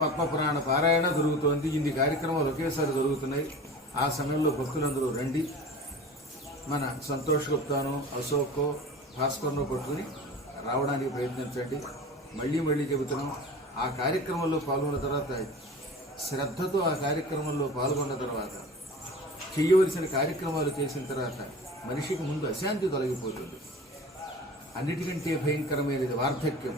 పద్మపురాణ పారాయణ జరుగుతోంది. ఇన్ని కార్యక్రమాలు ఒకేసారి జరుగుతున్నాయి. ఆ సమయంలో భక్తులందరూ రండి. మన సంతోష్ గుప్తాను, అశోక్కో, భాస్కర్ను పట్టుకుని రావడానికి ప్రయత్నించండి. మళ్ళీ చెబుతున్నాం, ఆ కార్యక్రమంలో పాల్గొన్న తర్వాత శ్రద్ధతో ఆ కార్యక్రమంలో పాల్గొన్న తర్వాత చేయవలసిన కార్యక్రమాలు చేసిన తర్వాత మనిషికి ముందు అశాంతి తొలగిపోతుంది. అన్నిటికంటే భయంకరమైనది వార్ధక్యం.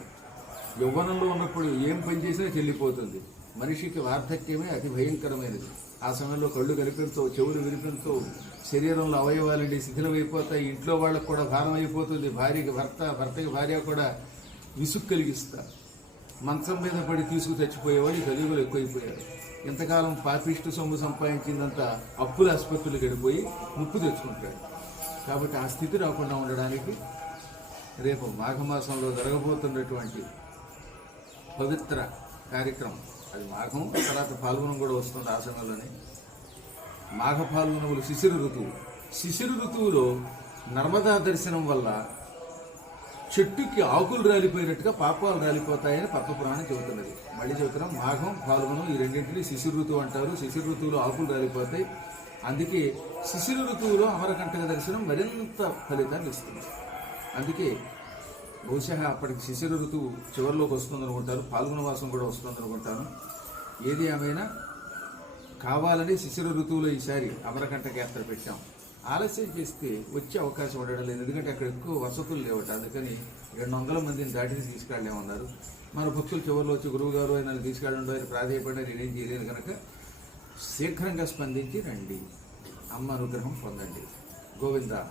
యవ్వనంలో ఉన్నప్పుడు ఏం పని చేసినా చెల్లిపోతుంది. మనిషికి వార్ధక్యమే అతి భయంకరమైనది. ఆ సమయంలో కళ్ళు కనిపించవు, చెవులు వినిపించవు, శరీరంలో అవయవాలండి శిథిలమైపోతాయి. ఇంట్లో వాళ్ళకు కూడా భారం అయిపోతుంది. భార్యకి భర్త, భర్తకి భార్య కూడా విసుగు కలిగిస్తారు. మంచం మీద పడి తీసుకు చచ్చిపోయేవాళ్ళు కలియుగులు ఎక్కువైపోయారు. ఇంతకాలం పాపిష్టి సొమ్ము సంపాదించిందంతా అప్పుల ఆసుపత్రులు గడిపోయి ముప్పు తెచ్చుకుంటాడు. కాబట్టి ఆ స్థితి రాకుండా ఉండడానికి రేపు మాఘమాసంలో జరగబోతున్నటువంటి పవిత్ర కార్యక్రమం, అది మాఘం తర్వాత పాల్గొనం కూడా వస్తుంది. ఆ సమయంలోనే మాఘ పాల్గొనములు శిశిర ఋతువు. శిశిర ఋతువులో నర్మదా దర్శనం వల్ల చెట్టుకి ఆకులు రాలిపోయినట్టుగా పాపాలు రాలిపోతాయని పద్మపురాణం చెబుతున్నది. మళ్ళీ చెబుతున్నాం, మాఘం పాల్గొనం ఈ రెండింటినీ శిశిర ఋతువు అంటారు. శిశిర ఋతువులో ఆకులు రాలిపోతాయి. అందుకే శిశిర ఋతువులో అమరకంటక దర్శనం మరింత ఫలితాన్ని ఇస్తుంది. అందుకే బహుశా అప్పటికి శిశిర ఋతువు చివరిలోకి వస్తుందనుకుంటారు, పాల్గొన మాసం కూడా వస్తుందనుకుంటాను. ఏది ఏమైనా కావాలని శిశిర ఋతువులో ఈసారి అమరకంటక యాత్ర పెట్టాం. ఆలస్యం చేస్తే వచ్చే అవకాశం ఉండడం లేదు, ఎందుకంటే అక్కడ ఎక్కువ వసతులు లేవట. అందుకని 200 మందిని దాటిని తీసుకెళ్ళలేమన్నారు. మన భక్తులు చివరిలో వచ్చి గురువు గారు ఆయన తీసుకెళ్ళండి అని ప్రాధాయపడిన నేనేం చేయలేదు కనుక శీఘ్రంగా స్పందించి రండి, అమ్మ అనుగ్రహం పొందండి. గోవిందా.